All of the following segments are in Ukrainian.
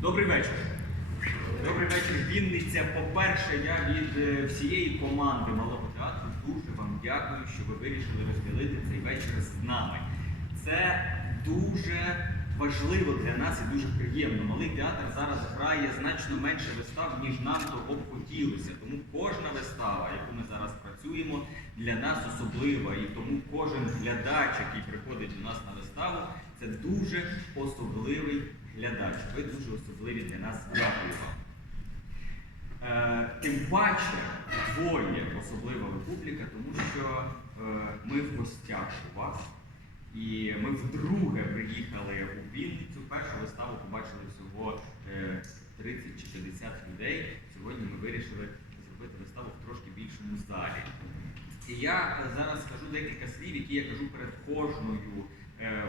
Добрий вечір. Добрий вечір, Вінниця. По-перше, я від е, всієї команди малого театру дуже вам дякую, що ви вирішили розділити цей вечір з нами. Це дуже важливо для нас і дуже приємно. Малий театр зараз грає значно менше вистав, ніж нам того б хотілося. Тому кожна вистава, яку ми зараз працюємо, для нас особлива. І тому кожен глядач, який приходить до нас на виставу, це дуже особливий глядач. Ви дуже особливі для нас. Дякую вам. Е, тим паче двоє особлива публіка, тому що е, ми в гостях у вас. І ми вдруге приїхали у Вінницю. Першу виставу побачили всього е, 30 чи 50 людей. Сьогодні ми вирішили зробити виставу в трошки більшому залі. І я е, зараз скажу декілька слів, які я кажу перед кожною е,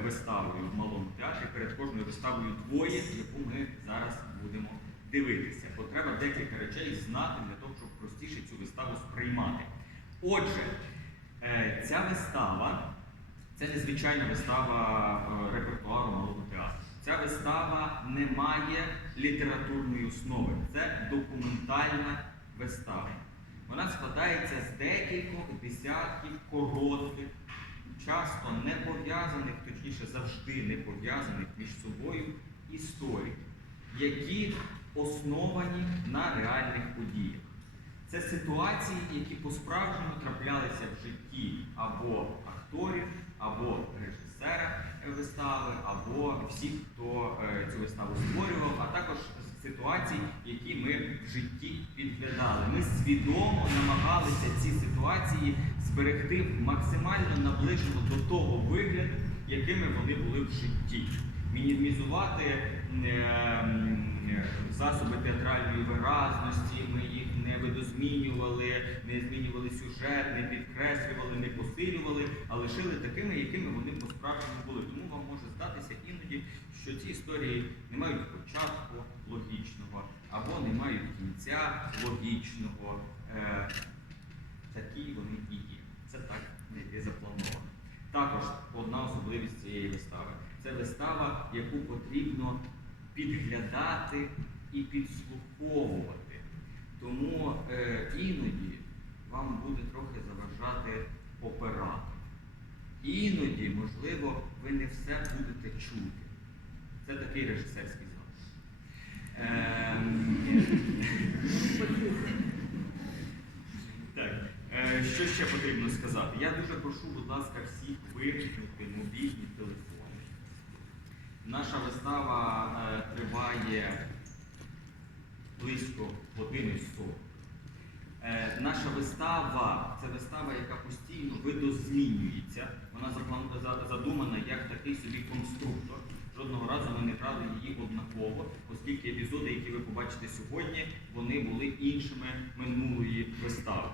виставою в малому театрі, перед кожною виставою двоє, яку ми зараз будемо дивитися. Бо треба декілька речей знати для того, щоб простіше цю виставу сприймати. Отже, е, ця вистава це незвичайна вистава е, репертуару малого театру. Ця вистава не має літературної основи. Це документальна вистава. Вона складається з декількох десятків коротких, часто не пов'язаних, точніше завжди не пов'язаних між собою історій, які основані на реальних подіях. Це ситуації, які по-справжньому траплялися в житті або акторів, або режисера вистави, або всіх, хто е, цю виставу також ситуацій, які ми в житті підглядали. Ми свідомо намагалися ці ситуації зберегти максимально наближено до того вигляду, якими вони були в житті. Мінімізувати е, засоби театральної виразності, ми їх не видозмінювали, не змінювали сюжет, не підкреслювали, не посилювали, а лишили такими, якими вони по-справжньому були. Тому вам може здатися іноді, що ці історії не мають початку логічного або не мають кінця логічного. Е, такі вони і є. Це так не заплановано. Також одна особливість цієї вистави це вистава, яку потрібно підглядати і підслуховувати. Тому е, іноді вам буде трохи заважати оператор. Іноді, можливо, ви не все будете чути. Такий режисерський зал. Ем, е, що ще потрібно сказати? Я дуже прошу, будь ласка, всіх вимкнути мобільні телефони. Наша вистава е, триває близько години 40. Е, наша вистава це вистава, яка постійно видозмінюється. Вона задумана як такий собі конструктор. Жодного разу ми не брали її однаково, оскільки епізоди, які ви побачите сьогодні, вони були іншими минулої вистави.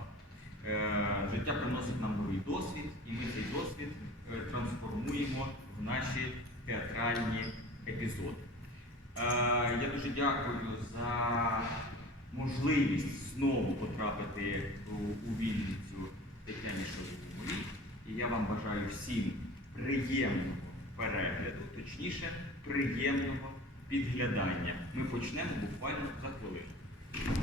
Е, Життя приносить нам новий досвід, і ми цей досвід е, трансформуємо в наші театральні епізоди. Е, Я дуже дякую за можливість знову потрапити у, Вінницю Тетяні Шоломовій. І я вам бажаю всім приємного перегляду, точніше, приємного підглядання. Ми почнемо буквально за хвилину.